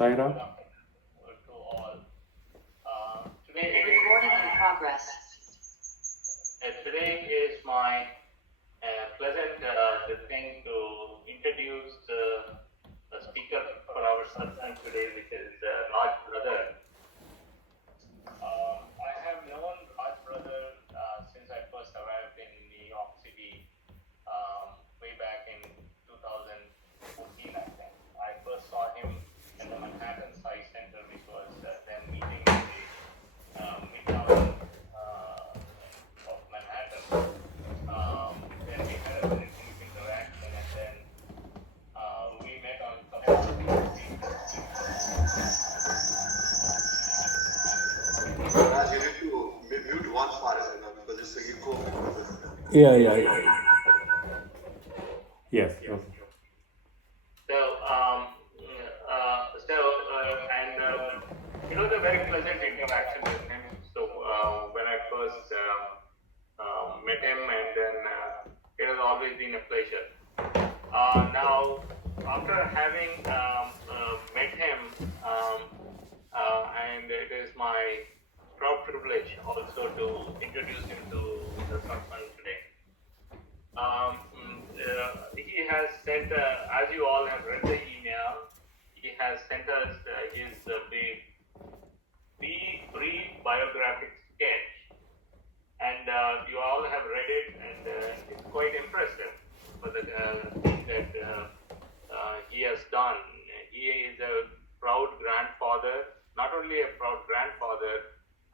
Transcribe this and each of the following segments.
Saira. To all. Today it is recording in progress. Today is my pleasant thing to introduce the speaker for our satsang today, which is Raj Brother. I have known Raj Brother since I first arrived in New York City way back in 2014, I think. I first saw him in the Manhattan Sci Center, which was then meeting in the Midtown of Manhattan. Then we had a very brief interaction, and then we met on a couple of things. Raj, you need to mute one part, because it's a echo. Yeah. Yes. So, it was a very pleasant interaction with him. So, when I first met him, and then it has always been a pleasure. Now, after having met him, and it is my proud privilege also to introduce him to the satsang today. He has sent, as you all have read the email, he has sent us his brief biographic sketch, and you all have read it, and it's quite impressive for the thing that he has done. He is a proud grandfather, not only a proud grandfather,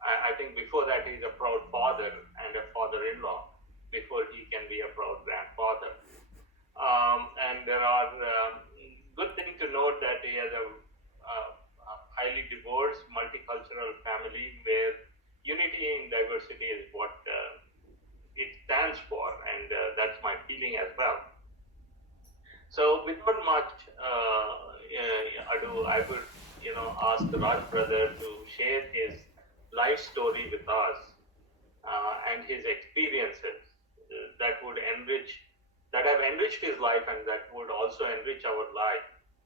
I think before that he's a proud father and a father-in-law before he can be a proud grandfather. And there are good thing to note that he has a highly diverse, multicultural family where unity in diversity is what it stands for, and that's my feeling as well. So without much ado, I would ask the Raj brother to share his life story with us and his experiences that have enriched his life, and that would also enrich our life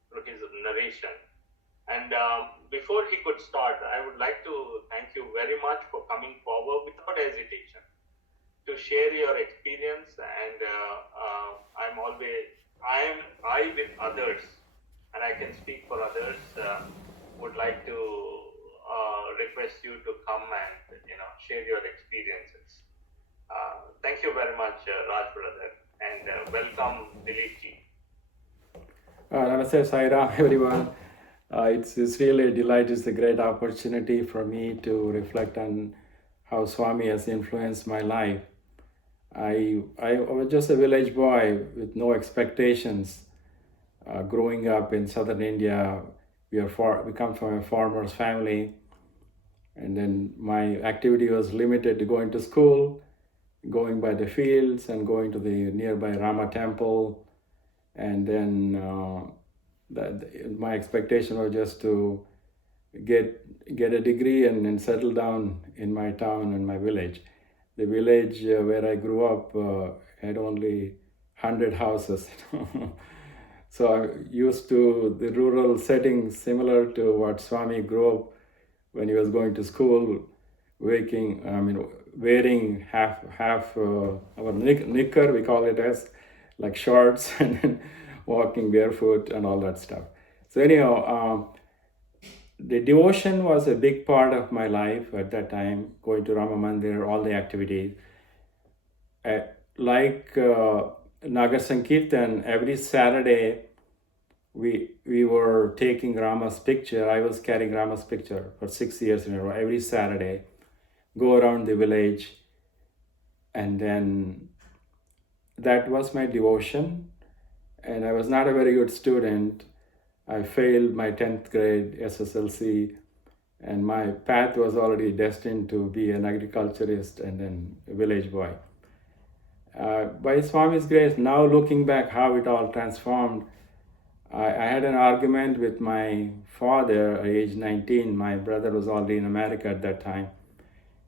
through his narration. And before he could start, I would like to thank you very much for coming forward without hesitation to share your experience. And I with others, and I can speak for others, would like to request you to come and share your experiences. Thank you very much, Raj brother, and welcome Dilip ji. Namaste Saira, everyone. It's really a delight. It's a great opportunity for me to reflect on how Swami has influenced my life. I was just a village boy with no expectations. Growing up in southern India, we come from a farmer's family, and then my activity was limited to going to school, going by the fields, and going to the nearby Rama temple, and then my expectation was just to get a degree and then settle down in my town and my village. The village where I grew up had only 100 houses. So I'm used to the rural setting, similar to what Swami grew up when he was going to school, wearing half our knicker, we call it as, like shorts, and then walking barefoot and all that stuff. So anyhow, the devotion was a big part of my life at that time, going to Rama Mandir, all the activities. Like Nagar Sankirtan, every Saturday we were taking Rama's picture. I was carrying Rama's picture for 6 years in a row. Every Saturday, go around the village, and then that was my devotion. And I was not a very good student. I failed my 10th grade SSLC, and my path was already destined to be an agriculturist and then a village boy. By Swami's grace, now looking back how it all transformed, I had an argument with my father at age 19. My brother was already in America at that time.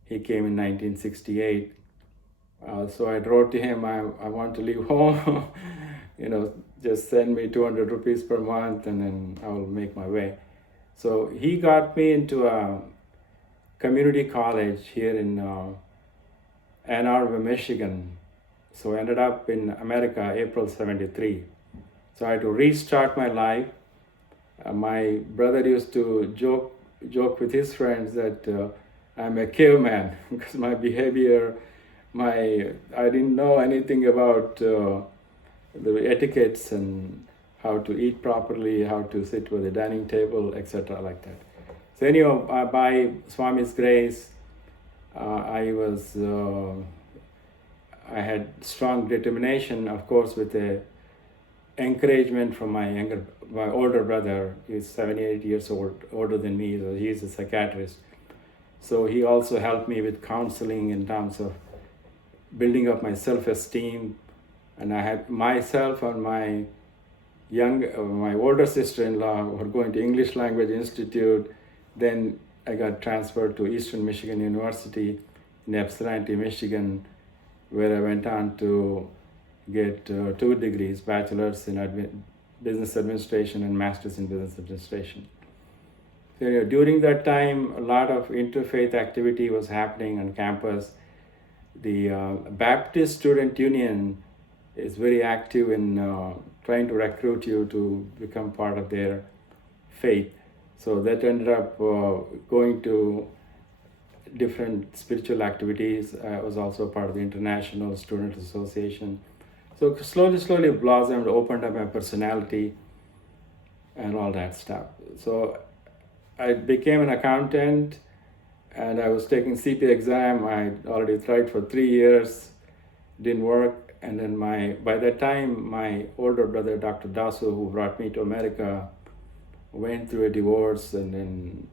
He came in 1968. So I wrote to him, I want to leave home, just send me 200 rupees per month, and then I will make my way. So he got me into a community college here in Ann Arbor, Michigan. So I ended up in America, April 73. So I had to restart my life. My brother used to joke with his friends that I'm a caveman because my behavior, I didn't know anything about the etiquettes and how to eat properly, how to sit with the dining table, etc., like that. So anyhow, by Swami's grace, I had strong determination, of course, with the encouragement from my older brother. He's 78 years older than me, so he's a psychiatrist. So he also helped me with counseling in terms of building up my self-esteem. And I had myself and my older sister-in-law were going to English Language Institute. Then I got transferred to Eastern Michigan University in Ypsilanti, Michigan, where I went on to get 2 degrees, bachelor's in business administration and master's in business administration. So, during that time, a lot of interfaith activity was happening on campus. The Baptist Student Union is very active in trying to recruit you to become part of their faith. So that ended up going to different spiritual activities. I was also part of the International Student Association. So slowly blossomed, opened up my personality and all that stuff. So I became an accountant and I was taking CPA exam. I already tried for 3 years, didn't work. And then by that time, my older brother, Dr. Dasu, who brought me to America, went through a divorce, and then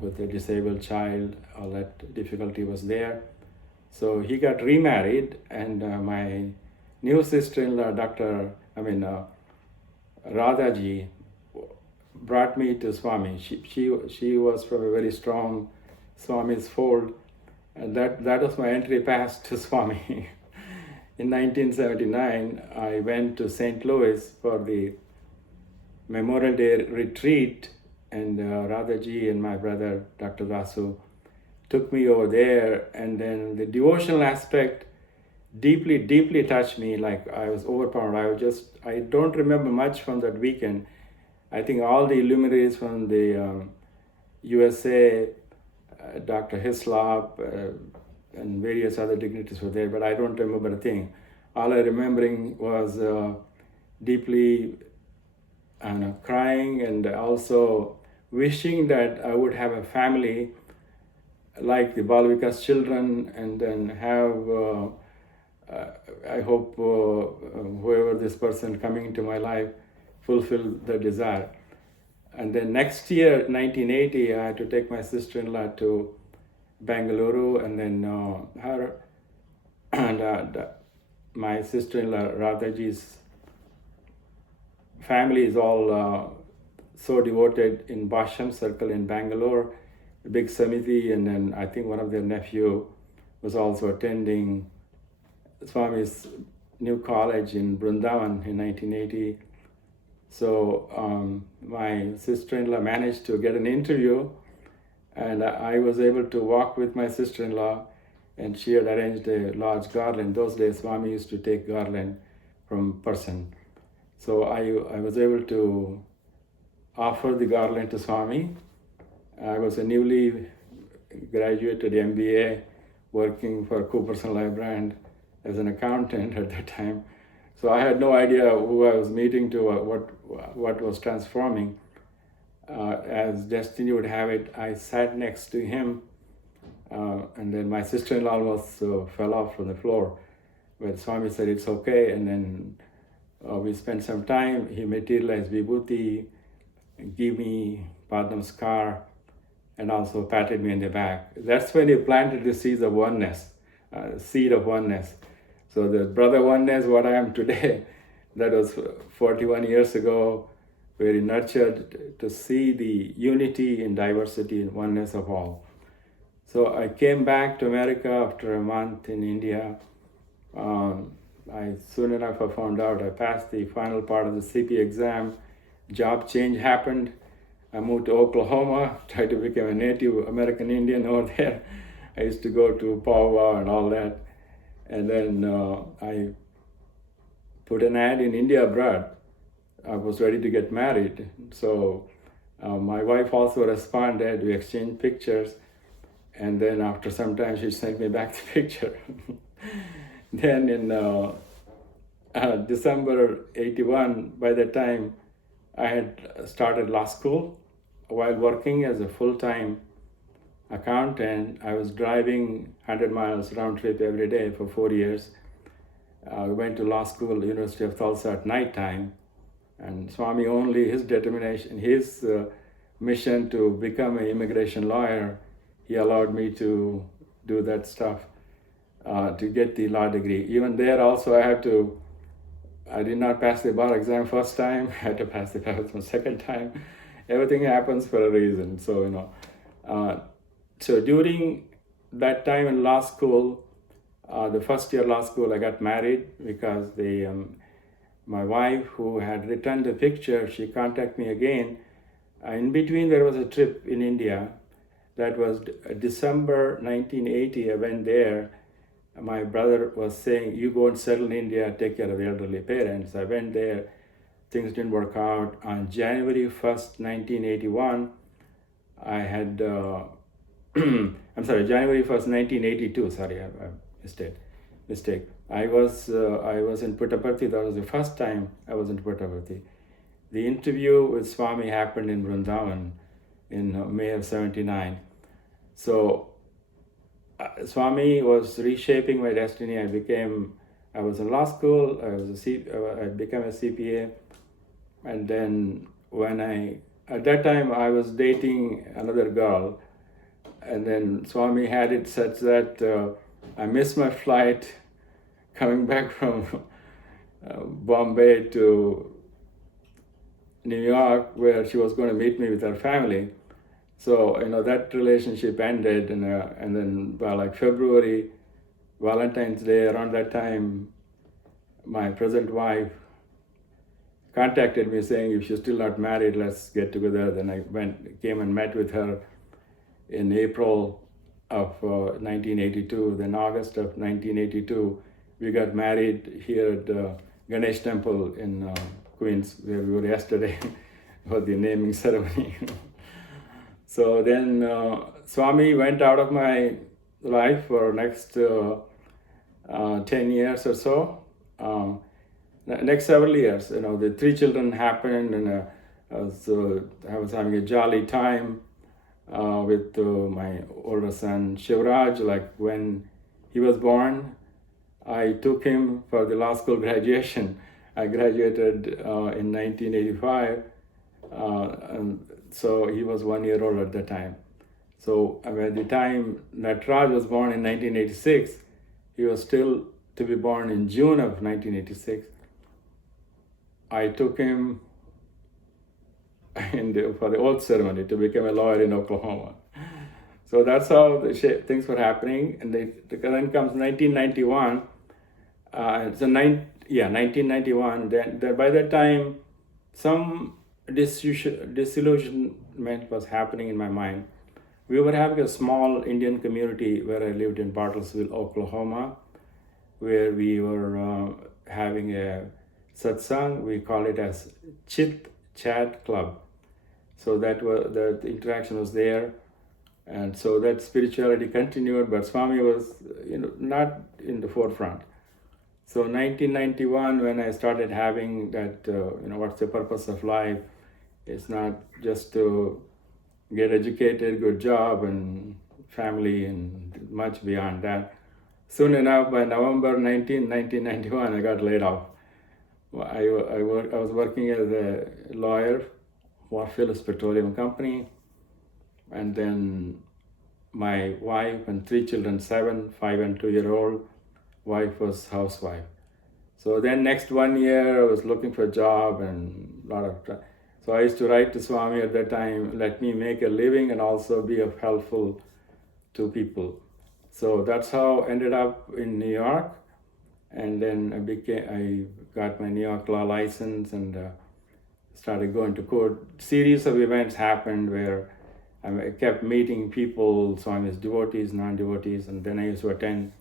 with a disabled child, all that difficulty was there. So he got remarried, and my new sister-in-law, Radhaji, brought me to Swami. She was from a very strong Swami's fold, and that was my entry pass to Swami. In 1979, I went to St. Louis for the Memorial Day retreat, and Radhaji and my brother, Dr. Dasu, took me over there, and then the devotional aspect deeply touched me. Like I was overpowered. I don't remember much from that weekend. I think all the luminaries from the USA, Dr. Hislop, and various other dignitaries were there, but I don't remember a thing. All I remembering was deeply crying, and also wishing that I would have a family like the Balvika's children, and then have, I hope whoever this person coming into my life fulfill the desire. And then next year, 1980, I had to take my sister-in-law to Bangalore, and then her and my sister-in-law Radhaji's family is all so devoted in Bhasham circle in Bangalore, a big samiti, and then I think one of their nephew was also attending Swami's new college in Vrindavan in 1980. So my sister-in-law managed to get an interview, and I was able to walk with my sister-in-law, and she had arranged a large garland. Those days, Swami used to take garland from person. So I was able to offer the garland to Swami. I was a newly graduated MBA working for Coopers & Lybrand as an accountant at that time. So I had no idea who I was meeting to, what was transforming. As destiny would have it, I sat next to him, and then my sister-in-law almost fell off from the floor. But Swami said, it's okay, and then we spent some time. He materialized Vibhuti, gave me Padnamskar, and also patted me in the back. That's when he planted the seed of oneness. So the BrotherOneness, what I am today, that was 41 years ago, very nurtured to see the unity in diversity and oneness of all. So I came back to America after a month in India. Soon enough I found out I passed the final part of the CP exam. Job change happened. I moved to Oklahoma, tried to become a Native American Indian over there. I used to go to powwow and all that. And then I put an ad in India abroad. I was ready to get married. So my wife also responded. We exchanged pictures. And then after some time, she sent me back the picture. Then in December 81, by that time, I had started law school. While working as a full-time accountant, I was driving 100 miles round trip every day for 4 years. I went to law school, University of Tulsa at night time. And Swami, only his determination, his mission to become an immigration lawyer, he allowed me to do that stuff, to get the law degree. Even there also I did not pass the bar exam first time, I had to pass the bar exam second time. Everything happens for a reason. So, so during that time in law school, the first year law school, I got married because my wife, who had returned the picture, she contacted me again. In between, there was a trip in India. That was December 1980. I went there. My brother was saying, you go and settle in India, take care of the elderly parents. I went there. Things didn't work out. On January 1st, 1981, I had, I'm sorry, January 1st, 1982, sorry, I mistake. I was in Puttaparthi. That was the first time I was in Puttaparthi. The interview with Swami happened in Vrindavan in May of 79. So Swami was reshaping my destiny. I was in law school, I became a CPA. And then at that time I was dating another girl. And then Swami had it such that I missed my flight coming back from Bombay to New York, where she was going to meet me with her family. So, that relationship ended, and then by like February, Valentine's Day, around that time, my present wife contacted me saying, if she's still not married, let's get together. Then I came and met with her in April of 1982. Then August of 1982, we got married here at the Ganesh Temple in Queens, where we were yesterday for the naming ceremony. So then Swami went out of my life for next 10 years or so. Next several years, the 3 children happened, and I was having a jolly time with my older son Shivraj. Like when he was born, I took him for the law school graduation. I graduated in 1985, and so he was 1 year old at the time. So at the time Natraj was born in 1986, he was still to be born in June of 1986. I took him for the oath ceremony to become a lawyer in Oklahoma. So that's how things were happening. And then comes 1991. 1991. Then by that time, some disillusionment was happening in my mind. We were having a small Indian community where I lived in Bartlesville, Oklahoma, where we were having a satsang. We call it as Chit Chat Club. So the interaction was there, and so that spirituality continued. But Swami was, not in the forefront. So 1991, when I started having that, what's the purpose of life? It's not just to get educated, good job, and family, and much beyond that. Soon enough, by November 1991, I got laid off. I was working as a lawyer for Phillips Petroleum Company, and then my wife and 3 children, 7, 5, and 2-year-old. Wife was housewife. So then next 1 year I was looking for a job and a lot of time. So I used to write to Swami at that time, let me make a living and also be helpful to people. So that's how I ended up in New York. And then I got my New York law license and started going to court. Series of events happened where I kept meeting people, Swami's devotees, non-devotees, and then I used to attend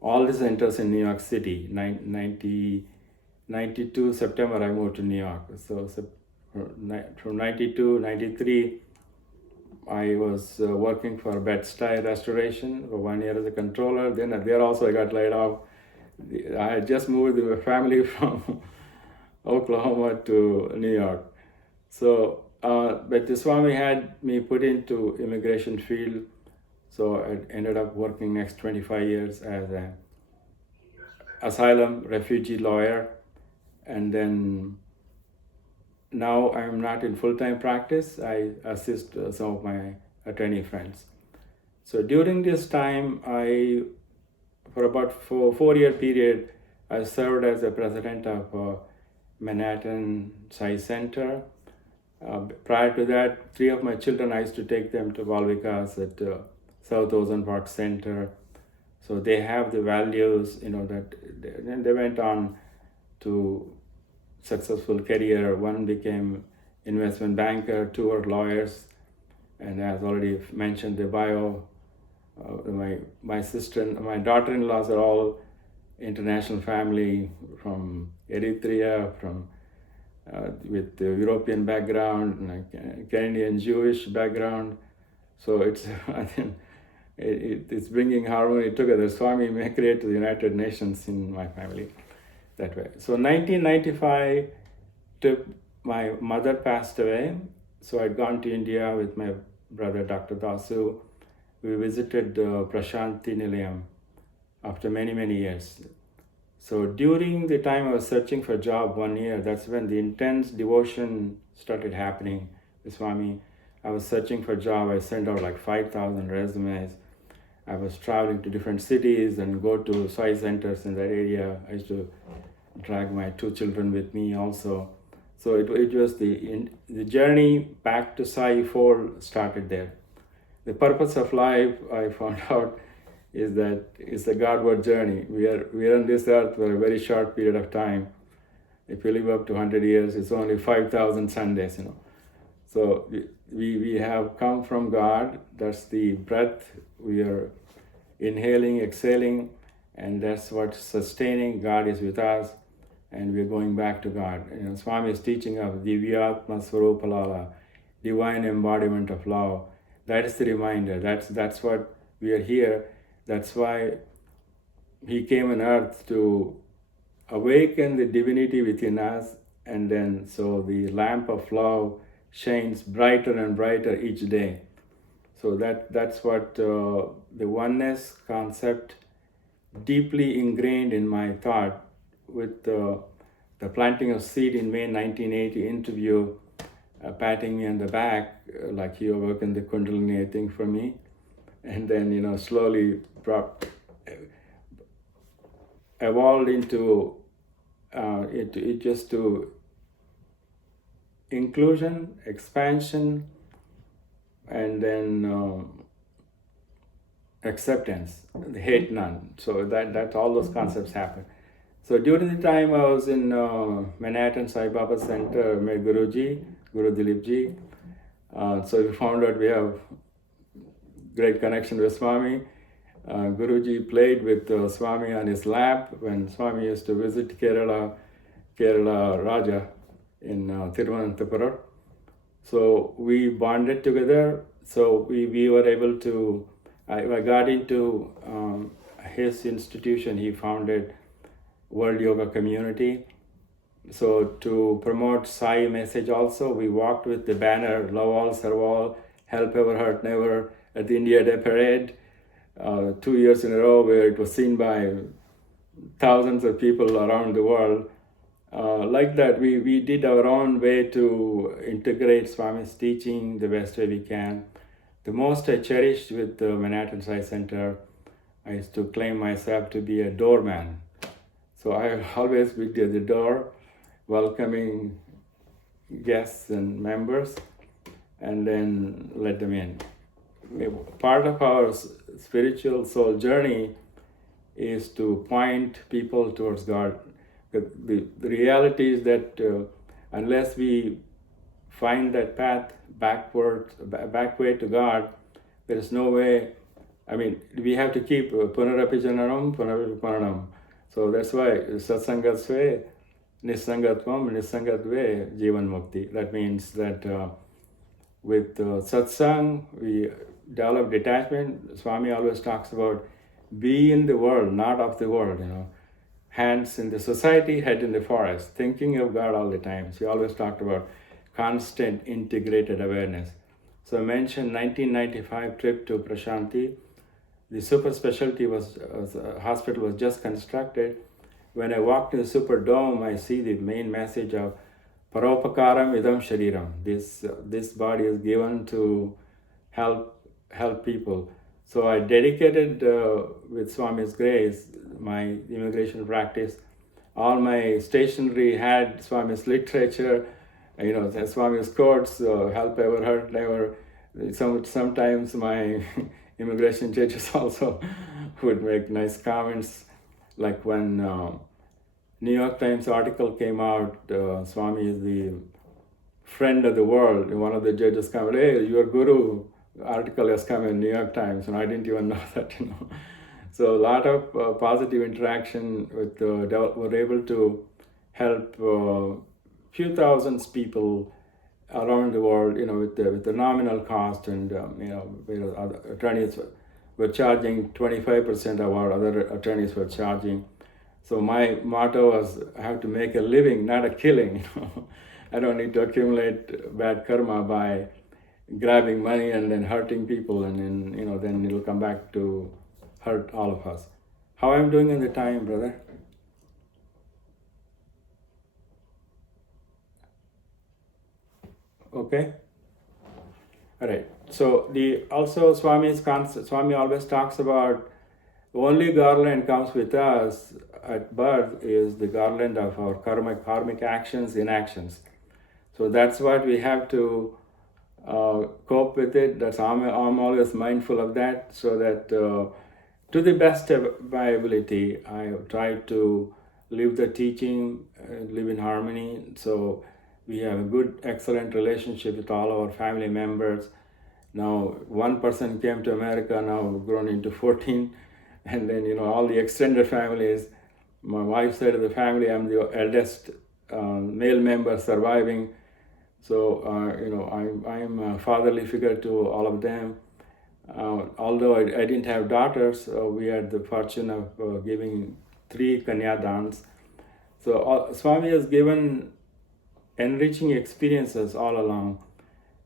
all the centers in New York City. 92 September I moved to New York. So from 92, 93, I was working for Bed-Stuy Restoration for 1 year as a controller. Then there also I got laid off. I had just moved with my family from Oklahoma to New York. So, but the Swami had me put into immigration field. So I ended up working next 25 years as an asylum refugee lawyer. And then now I'm not in full-time practice. I assist some of my attorney friends. So during this time, for about four-year period, I served as the president of Manhattan Sai Center. Prior to that, 3 of my children, I used to take them to Valvikas at South Ocean Park Center. So they have the values, that they went on to successful career. One became investment banker, 2 were lawyers, and as already mentioned the bio, my sister and my daughter-in-laws are all international family from Eritrea, from with the European background, Canadian Jewish background. So it's I think it's bringing harmony together. Swami may create the United Nations in my family that way. So 1995, my mother passed away. So I'd gone to India with my brother, Dr. Dasu. We visited Prashanti Nilayam after many, many years. So during the time I was searching for a job 1 year, that's when the intense devotion started happening with Swami. I was searching for a job. I sent out like 5,000 resumes. I was traveling to different cities and go to Sai centers in that area. I used to drag my 2 children with me also. So it was the journey back to Sai 4 started there. The purpose of life, I found out, is that it's a Godward journey. We are on this earth for a very short period of time. If you live up to 100 years, it's only 5,000 Sundays, So we have come from God. That's the breath we are inhaling, exhaling, and that's what's sustaining. God is with us, and we're going back to God. Swami is teaching of Divyatma Swarupalala, divine embodiment of love. That is the reminder. That's what we are here. That's why he came on earth to awaken the divinity within us, and then so the lamp of love shines brighter and brighter each day. So that's what the oneness concept deeply ingrained in my thought with the planting of seed in May 1980 interview, patting me on the back like he awoken the Kundalini, I think, for me. And then, slowly evolved into it just to inclusion, expansion, and then acceptance, the hate none. So that all those concepts happen. So during the time I was in Manhattan Sai Baba Center, met Guruji, Guru Dilipji. So we found out we have great connection with Swami. Guruji played with Swami on his lap when Swami used to visit Kerala Raja in Thiruvananthapuram. So we bonded together. So we were able to, I got into his institution. He founded World Yoga Community. So to promote Sai message also, we walked with the banner, Love All, Serve All, Help Ever, Hurt Never, at the India Day Parade, 2 years in a row, where it was seen by thousands of people around the world. Like that, we did our own way to integrate Swami's teaching the best way we can. The most I cherished with the Manhattan Sai Center, I used to claim myself to be a doorman. So I always be at the door, welcoming guests and members, and then let them in. Part of our spiritual soul journey is to point people towards God. The reality is that unless we find that path back way to God, there is no way. I mean, we have to keep punarapi jananam, punarapi paranam. So that's why satsangatsve, nisangatvam, nisangatve, jivan mukti. That means that with satsang, we develop detachment. Swami always talks about be in the world, not of the world, Hands in the society, head in the forest, thinking of God all the time. So he always talked about constant integrated awareness. So I mentioned 1995 trip to Prashanti. The super specialty hospital was just constructed. When I walked in the super dome, I see the main message of Paropakaram idam shariram. This body is given to help people. So I dedicated, with Swami's grace, my immigration practice. All my stationery had Swami's literature, Swami's quotes, help ever hurt never. Sometimes my immigration judges also would make nice comments, like when New York Times article came out, Swami is the friend of the world. One of the judges commented, "Hey, your guru article has come in New York Times," and I didn't even know that, So a lot of positive interaction with we're able to help few thousands people around the world, with the nominal cost, and other attorneys were charging 25% of what other attorneys were charging. So my motto was, I have to make a living, not a killing. I don't need to accumulate bad karma by grabbing money and then hurting people, and then it'll come back to hurt all of us. How I'm doing in the time, brother? Okay. All right. So Swami always talks about the only garland comes with us at birth is the garland of our karmic actions, inactions. So that's what we have to cope with it. I'm always mindful of that, so that to the best of my ability, I try to live the teaching, live in harmony. So we have a good, excellent relationship with all our family members. Now, one person came to America, now we've grown into 14. And then, all the extended families. My wife's side of the family, I'm the eldest male member surviving. So, I'm a fatherly figure to all of them. Although I didn't have daughters, we had the fortune of giving 3 Kanyadans. So Swami has given enriching experiences all along.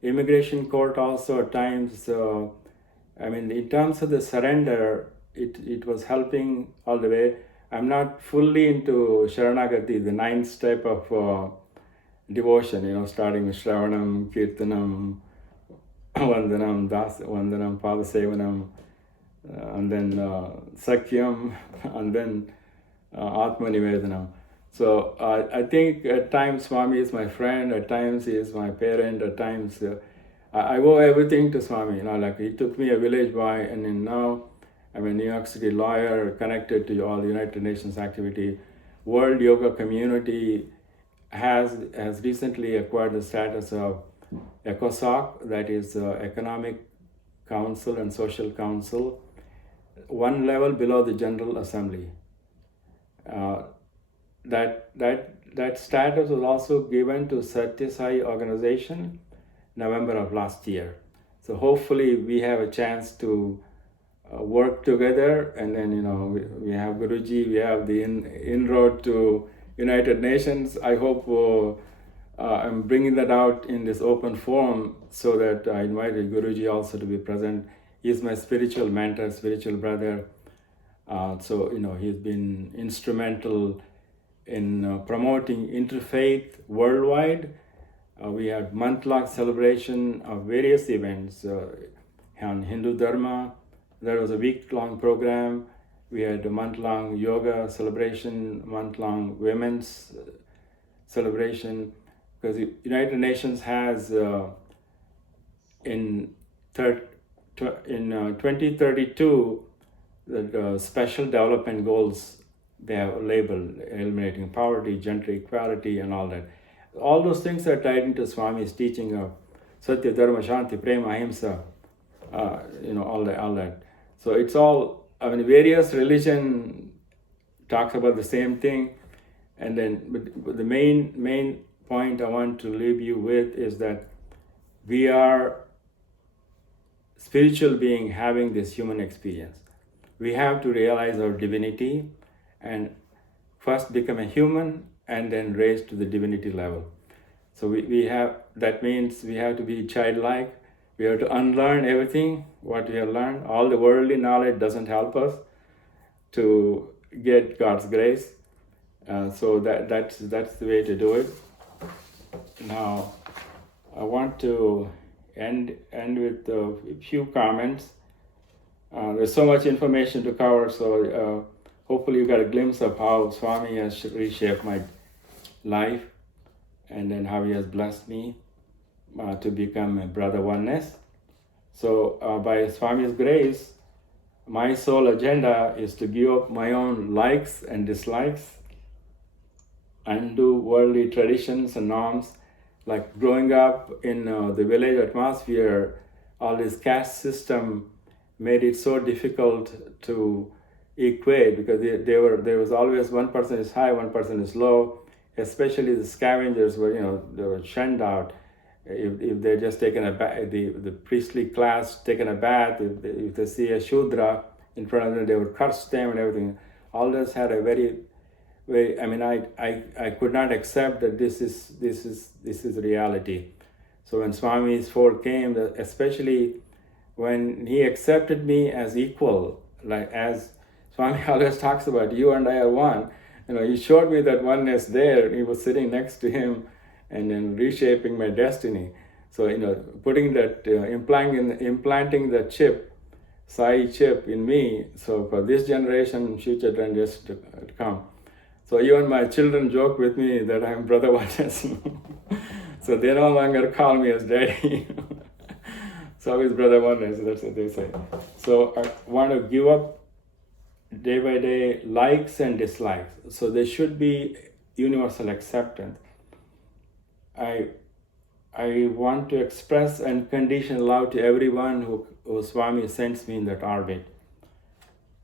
Immigration court also at times, in terms of the surrender, it was helping all the way. I'm not fully into Sharanagati, the 9th step of devotion, starting with Shravanam, Kirtanam, Vandanam, Vandanam, Padasevanam, and then Sakhyam, and then Atma Nivedanam. So I think at times Swami is my friend, at times he is my parent, at times I owe everything to Swami. Like he took me a village boy, and then now I'm a New York City lawyer connected to all the United Nations activity. World Yoga Community has recently acquired the status of ECOSOC, that is Economic Council and Social Council, one level below the General Assembly. That status was also given to Sathya Sai organization November of last year. So hopefully we have a chance to work together, and then we have Guruji, we have the inroad to United Nations. I hope I'm bringing that out in this open forum, so that I invited Guruji also to be present. He's my spiritual mentor, spiritual brother. So he's been instrumental in promoting interfaith worldwide. We had month-long celebration of various events on Hindu Dharma. There was a week-long program. We had a month-long yoga celebration, month-long women's celebration, because the United Nations has in 2032 the special development goals they have labeled: eliminating poverty, gender equality, and all that. all those things are tied into Swami's teaching of Sathya, Dharma, Shanti, Prema, Ahimsa, all that. So it's all, various religion talks about the same thing. And then but the main point I want to leave you with is that we are spiritual being having this human experience. We have to realize our divinity and first become a human and then raise to the divinity level. So we have, that means we have to be childlike. We have to unlearn everything what we have learned. All the worldly knowledge doesn't help us to get God's grace. So that's the way to do it. Now, I want to end with a few comments. There's so much information to cover, so hopefully you got a glimpse of how Swami has reshaped my life and then how he has blessed me to become a BrotherOneness. So by Swami's grace, my sole agenda is to give up my own likes and dislikes, undo worldly traditions and norms. Like growing up in the village atmosphere, all this caste system made it so difficult to equate, because there was always one person is high, one person is low. Especially the scavengers were, they were shunned out. If they're just taken a bath, the priestly class taken a bath, if they see a Shudra in front of them, they would curse them and everything. All this had a very, I could not accept that this is reality. So when Swami's fold came, especially when he accepted me as equal, like as Swami always talks about, you and I are one. He showed me that oneness there. He was sitting next to him and then reshaping my destiny. So, putting that, implanting the chip, Sai chip in me, so for this generation, future generations to come. So even my children joke with me that I'm BrotherOneness. So they no longer call me as daddy. So it's BrotherOneness, that's what they say. So I want to give up day by day likes and dislikes. So there should be universal acceptance. I want to express unconditional love to everyone who Swami sends me in that orbit.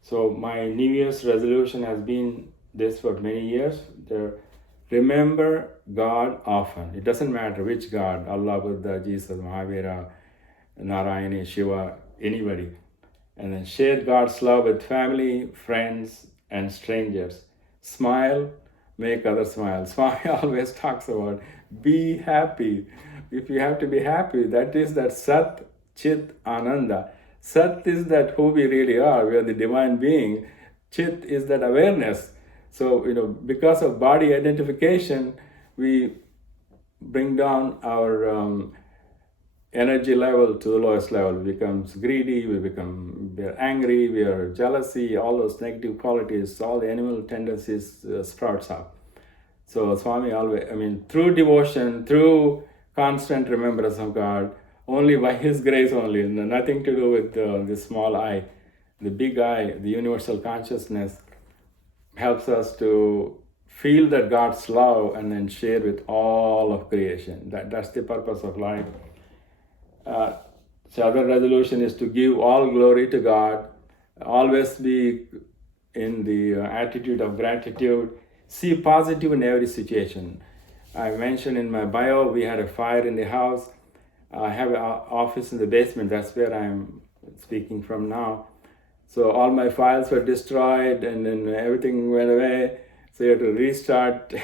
So my New Year's resolution has been this for many years. Remember God often. It doesn't matter which God, Allah, Buddha, Jesus, Mahavira, Narayana, Shiva, anybody. And then share God's love with family, friends, and strangers. Smile, make others smile. Swami always talks about be happy. If you have to be happy, that is that Sat, Chit, Ananda. Sat is that who we really are. We are the divine being. Chit is that awareness. So, because of body identification, we bring down our energy level to the lowest level. We become greedy, we are angry, we are jealousy, all those negative qualities, all the animal tendencies sprouts up. So Swami always, through devotion, through constant remembrance of God, only by His grace only, nothing to do with the small I. The big I, the universal consciousness, helps us to feel that God's love and then share with all of creation. That's the purpose of life. So other resolution is to give all glory to God, always be in the attitude of gratitude, see positive in every situation. I mentioned in my bio, we had a fire in the house. I have an office in the basement, that's where I'm speaking from now. So all my files were destroyed and then everything went away. So you had to restart.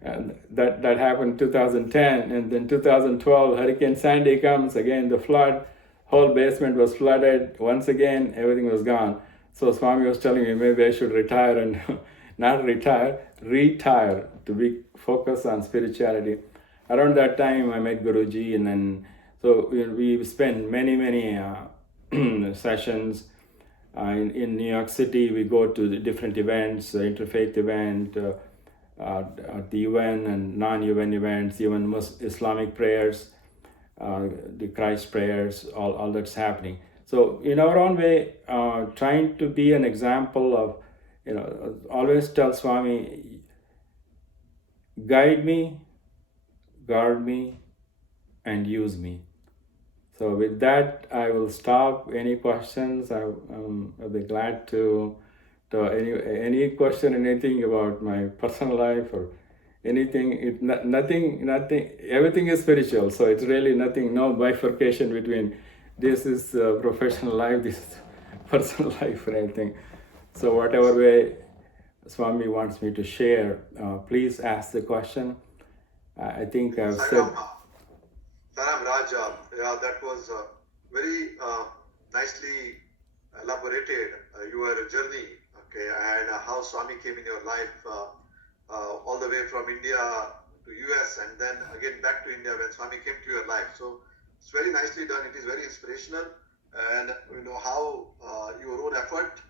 And that happened 2010. And then 2012, Hurricane Sandy comes, again the flood, whole basement was flooded. Once again, everything was gone. So Swami was telling me maybe I should retire and not retire to be focused on spirituality. Around that time, I met Guruji, and then so we spent many sessions. In New York City, we go to the different events, interfaith event, at the UN and non-UN events, even Islamic prayers, the Christ prayers, all that's happening. So in our own way, trying to be an example of, always tell Swami, guide me guard me, and use me. So with that, I will stop. Any questions? I'll be glad to any question, anything about my personal life or anything. Nothing. Everything is spiritual. So it's really nothing. No bifurcation between this is professional life, this is personal life, or anything. So whatever way Swami wants me to share, please ask the question. I think I've said. Saram Raj, yeah, that was very nicely elaborated your journey, okay, and how Swami came in your life all the way from India to US and then again back to India when Swami came to your life. So it's very nicely done. It is very inspirational, and you know how your own effort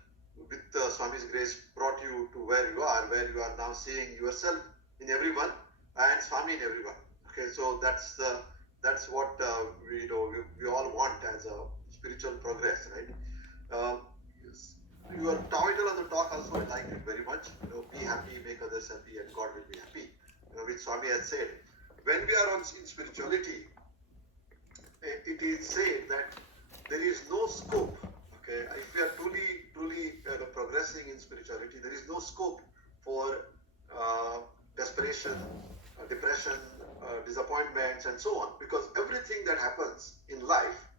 with Swami's grace brought you to where you are now seeing yourself in everyone and Swami in everyone. Okay, so that's what we all want as a spiritual progress, right? Your title on the talk also, I like it very much. Be happy, make others happy, and God will be happy. Which Swami has said. When we are in spirituality, it is said that there is no scope. Okay, if we are truly progressing in spirituality, there is no scope for desperation, depression, disappointments, and so on, because everything that happens in life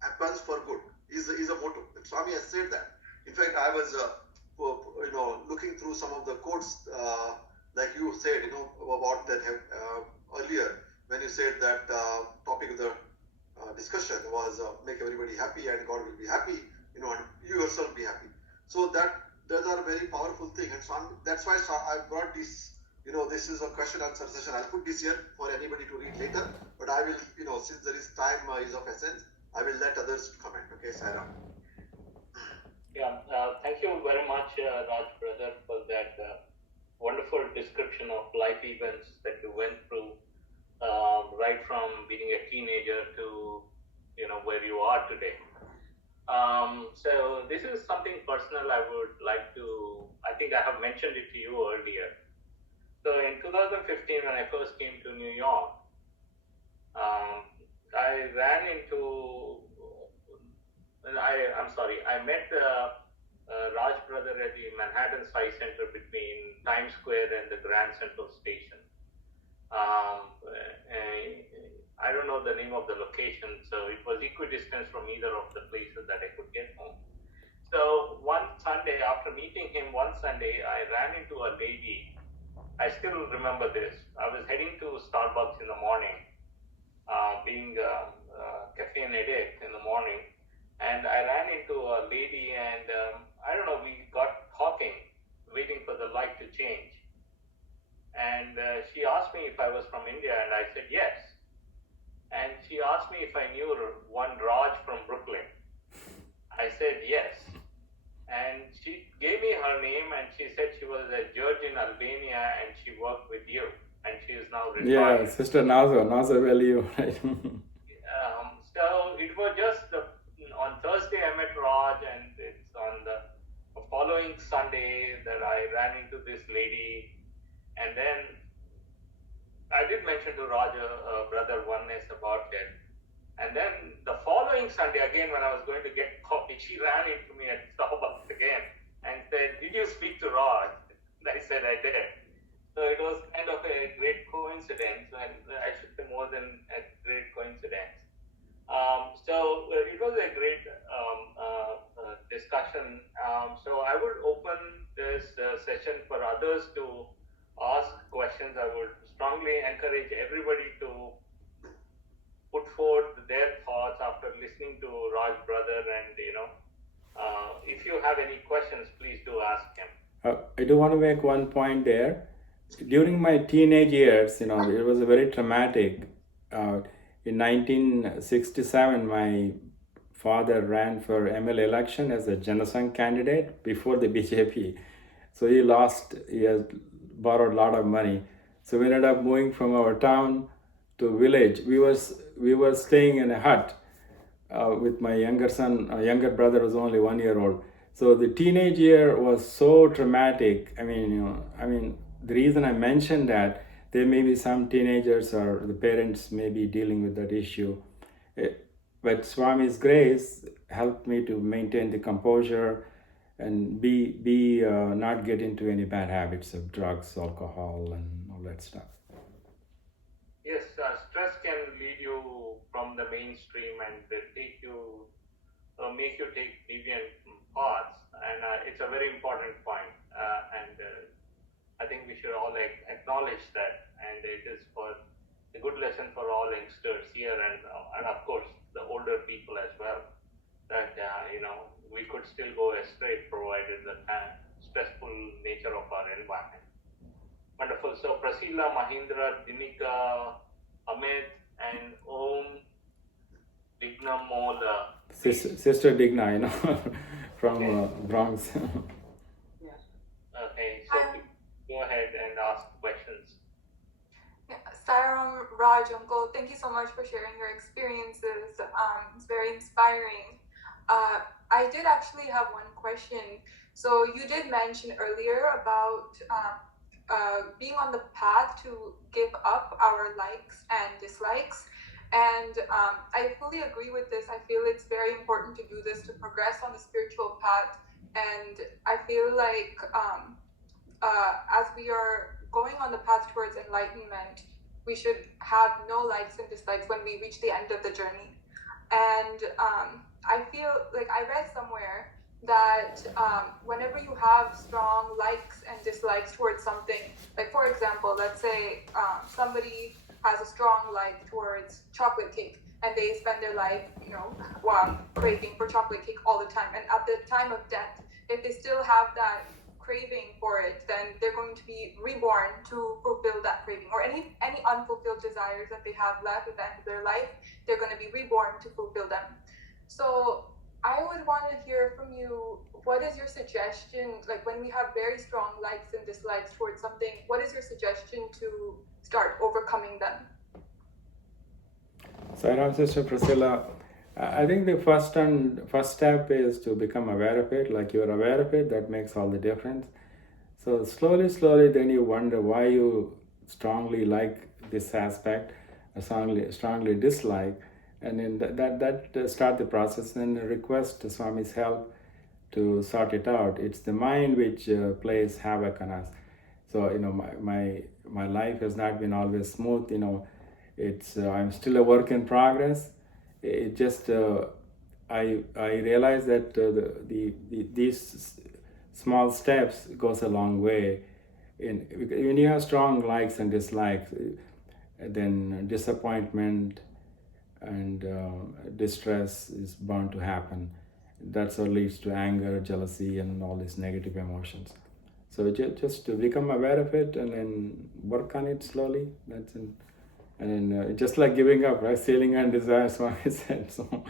happens for good. Is a motto. And Swami has said that. In fact, I was looking through some of the quotes like you said, about that earlier when you said that topic of the discussion was make everybody happy and God will be happy, and you yourself be happy. So those are a very powerful thing, and that's why I brought this. This is a question answer session. I'll put this here for anybody to read later, but I will, since there is time is of essence, I will let others comment. Okay, Sarah. Yeah, thank you very much, Raj brother, for that wonderful description of life events that you went through, right from being a teenager to where you are today. So this is something personal I would like to. I think I have mentioned it to you earlier. So in 2015, when I first came to New York, I ran into. I met Raj brother at the Manhattan Sci Center between Times Square and the Grand Central Station. I don't know the name of the location, so it was equidistant from either of the places that I could get home. So one Sunday, after meeting him one Sunday, I ran into a lady. I still remember this. I was heading to Starbucks in the morning, being a caffeine addict in the morning, and I ran into a lady, and I don't know, we got talking, waiting for the light to change. And she asked me if I was from India, and I said yes. And she asked me if I knew one Raj from Brooklyn. I said yes. And she gave me her name, and she said she was a judge in Albania, and she worked with you, and she is now retired. Yeah, Sister Naza value, right? So it was just on Thursday I met Raj, and it's on the following Sunday that I ran into this lady, and then I did mention to Raj, BrotherOneness about it. And then the following Sunday, again, when I was going to get coffee, she ran into me at Starbucks again and said, "Did you speak to Raj?" And I said, "I did." So it was kind of a great coincidence, and I should say more than a great coincidence. So it was a great discussion. So I would open this session for others to ask questions. I would strongly encourage everybody to put forth their thoughts after listening to Raj brother, and if you have any questions, please do ask him. I do want to make one point there. During my teenage years, it was very traumatic. In 1967, my father ran for MLA election as a Janasangh candidate before the BJP. So he lost. He has borrowed a lot of money. So we ended up moving from our town to village. We were staying in a hut with my younger brother was only 1 year old. So the teenage year was so traumatic. The reason I mentioned that, there may be some teenagers or the parents may be dealing with that issue. But Swami's grace helped me to maintain the composure and be not get into any bad habits of drugs, alcohol, and all that stuff. Yes, stress can lead you from the mainstream and take you, make you take deviant paths, and it's a very important point. And I think we should all acknowledge that, and it is for a good lesson for all youngsters here, and of course the older people as well. That we could still go astray provided the stressful nature of our environment. Wonderful. So Prasila, Mahindra, Dinika, Amit, and Om Digna Mola. Sister Digna, from Bronx. Okay, so go ahead and ask questions. Sairam, Raj, Uncle, thank you so much for sharing your experiences. It's very inspiring. I did actually have one question. So you did mention earlier about being on the path to give up our likes and dislikes. And I fully agree with this. I feel it's very important to do this to progress on the spiritual path. And I feel like as we are going on the path towards enlightenment, we should have no likes and dislikes when we reach the end of the journey. And I feel like I read somewhere that whenever you have strong likes and dislikes towards something, like for example, let's say somebody has a strong like towards chocolate cake, and they spend their life, craving for chocolate cake all the time. And at the time of death, if they still have that craving for it, then they're going to be reborn to fulfill that craving, or any unfulfilled desires that they have left at the end of their life, they're going to be reborn to fulfill them. So I would want to hear from you, what is your suggestion, like when we have very strong likes and dislikes towards something, what is your suggestion to start overcoming them? Sairam, Sister Priscilla, I think the first step is to become aware of it. Like you're aware of it, that makes all the difference. So slowly, then you wonder why you strongly like this aspect, or strongly dislike, and then that start the process and request Swami's help to sort it out. It's the mind which plays havoc on us. So my life has not been always smooth. It's I'm still a work in progress. It just I realize that these small steps goes a long way. When you have strong likes and dislikes, then disappointment and distress is bound to happen. That's what leads to anger, jealousy, and all these negative emotions. So just to become aware of it and then work on it slowly. That's it. And then just like giving up, right? Sailing on desire, Swami said. So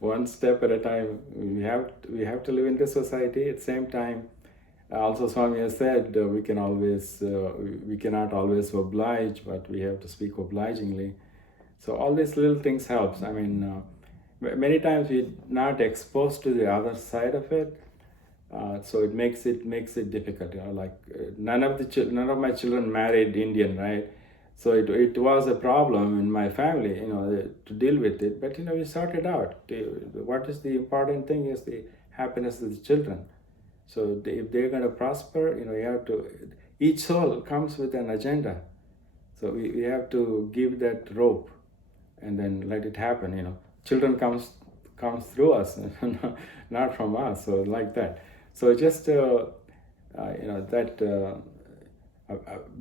one step at a time. We have to live in this society. At the same time, also Swami has said we cannot always oblige, but we have to speak obligingly. So all these little things helps. I mean, many times we're not exposed to the other side of it, so it makes it difficult. Like none of my children married Indian, right? So it was a problem in my family, to deal with it. But we sort it out. What is the important thing is the happiness of the children. So if they're going to prosper, you have to. Each soul comes with an agenda, so we have to give that rope, and then let it happen. Children comes through us, not from us. So like that. So just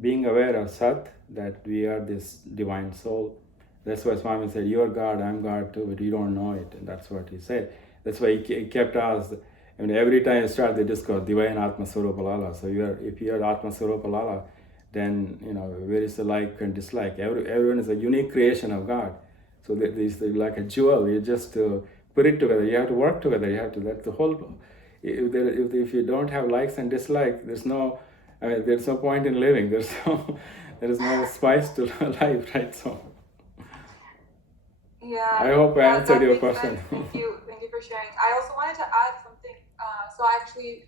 being aware of Sat, that we are this divine soul. That's why Swami said, "You are God, I'm God too, but you don't know it." And that's what he said. That's why he kept us. Every time you start the discourse, Divine Atma Swarupa Lala. So if you are Atma Swarupa Lala, then where is the like and dislike? Everyone is a unique creation of God. So there is like a jewel. You just put it together. You have to work together. That's the whole. If you don't have likes and dislikes, there's no point in living. There is no spice to life, right? So. Yeah. I hope I answered your question. Thank you for sharing. I also wanted to add something. So I actually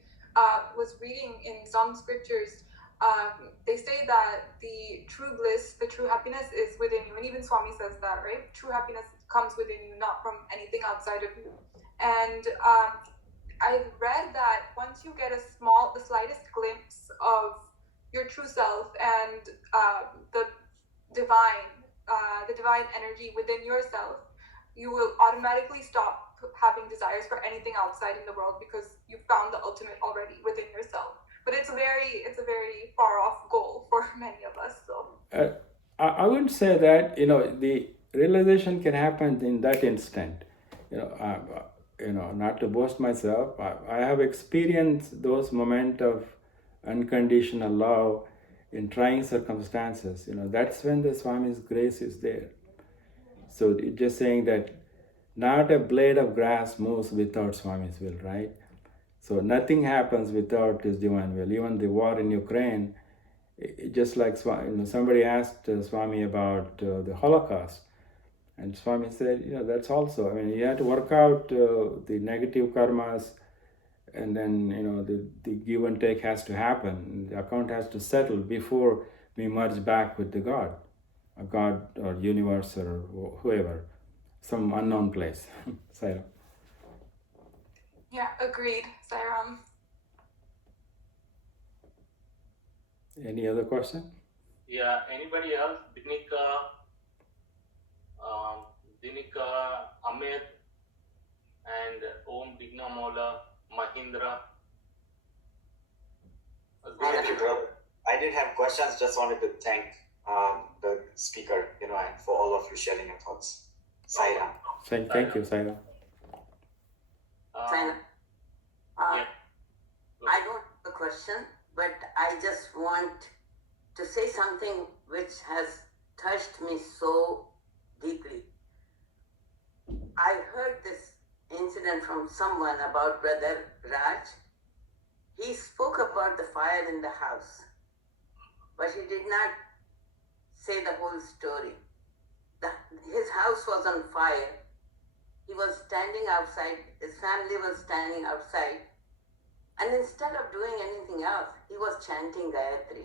was reading in some scriptures they say that the true bliss, the true happiness is within you. And even Swami says that, right? True happiness comes within you, not from anything outside of you. And I've read that once you get the slightest glimpse of your true self and the divine energy within yourself, you will automatically stop having desires for anything outside in the world because you found the ultimate already within yourself. But it's a very far off goal for many of us. So I wouldn't say that, the realization can happen in that instant. Not to boast myself, I have experienced those moments of unconditional love in trying circumstances. That's when the Swami's grace is there. So it's just saying that not a blade of grass moves without Swami's will, right? So nothing happens without His divine will. Even the war in Ukraine, just like somebody asked Swami about the Holocaust, and Swami said, that's also, you have to work out the negative karmas, and then, the give and take has to happen. The account has to settle before we merge back with the God, a God or universe or whoever, some unknown place. Saira. yeah, agreed, Sairam. Any other question? Yeah, anybody else? Dinika, Amit, and Om Dignamola, Mahindra. Thank you, brother. I didn't have questions, just wanted to thank the speaker, and for all of you sharing your thoughts. Saira. Thank you, Saira. Saira. Yeah. I don't have a question, but I just want to say something which has touched me so deeply. I heard this incident from someone about Brother Raj. He spoke about the fire in the house, but he did not say the whole story. His house was on fire. He was standing outside, his family was standing outside, and instead of doing anything else, he was chanting Gayatri.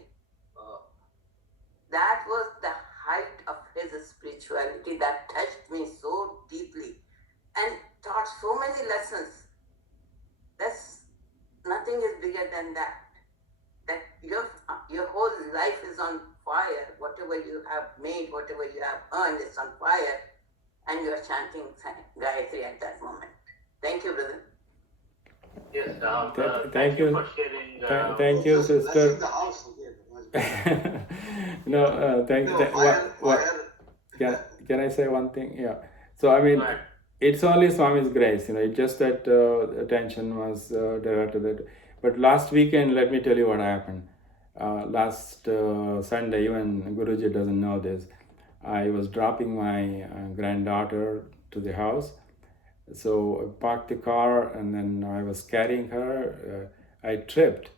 That was the height of his spirituality that touched me so deeply and taught so many lessons. Nothing is bigger than that. That your whole life is on fire. Whatever you have made, whatever you have earned is on fire, and you are chanting Gayatri at that moment. Thank you, brother. Yes, thank you for sharing. Thank you, sister. The house again. Can I say one thing? Yeah. So it's only Swami's grace. It's just that attention was directed. But last weekend, let me tell you what happened. Last Sunday, even Guruji doesn't know this. I was dropping my granddaughter to the house. So I parked the car and then I was carrying her. I tripped,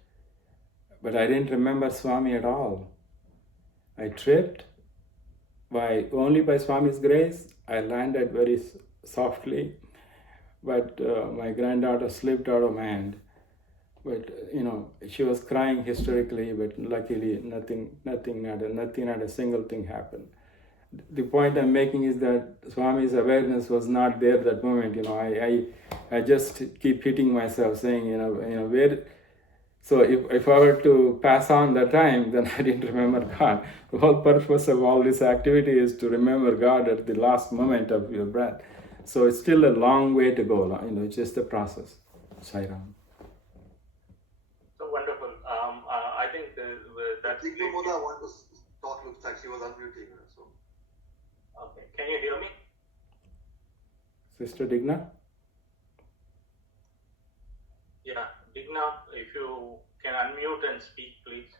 but I didn't remember Swami at all. I tripped. Only by Swami's grace, I landed very softly, but my granddaughter slipped out of my hand. But she was crying hysterically, but luckily nothing, not a single thing happened. The point I'm making is that Swami's awareness was not there that moment. I just keep hitting myself, saying, where. So if I were to pass on that time, then I didn't remember God. The whole purpose of all this activity is to remember God at the last moment of your breath. So it's still a long way to go. It's just a process. Sairam. So wonderful. I think that's great. Dignamola wanted to talk. Looks like she was unmuting her. So. Okay. Can you hear me? Sister Digna? Yeah. Digna, if you can unmute and speak, please.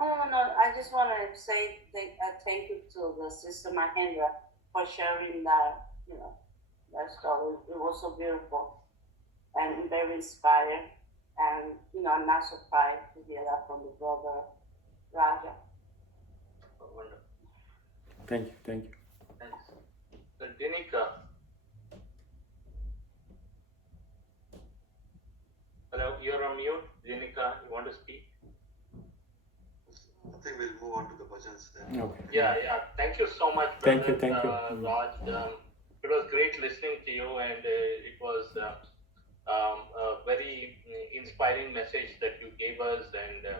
Oh, no, I just want to say thank you to the Sister Mahendra for sharing that, that story. It was so beautiful and very inspiring. And, I'm not surprised to hear that from the brother Raja. Oh, wonderful. Thank you. Thanks. Dinika. Hello, you're on mute. Dinika, you want to speak? think we'll move on to the bhajans then. Okay. Yeah. Thank you so much, Thank brother, you, thank you. Raj. It was great listening to you, and it was a very inspiring message that you gave us. And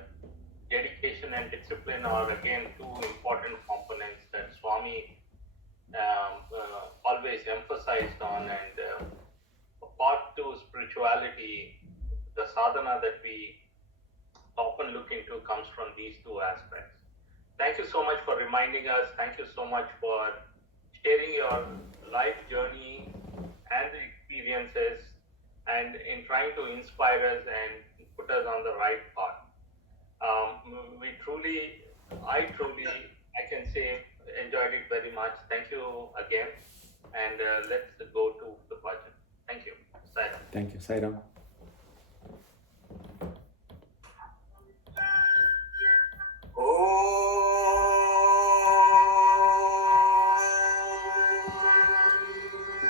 dedication and discipline are again two important components that Swami always emphasized on. And part to spirituality, the sadhana that we often look into comes from these two aspects. Thank you so much for reminding us. Thank you so much for sharing your life journey and the experiences, and in trying to inspire us and put us on the right path. I can say, enjoyed it very much. Thank you again, and let's go to the bhajan. Thank you. Sai. Thank you, Sairam. Oh.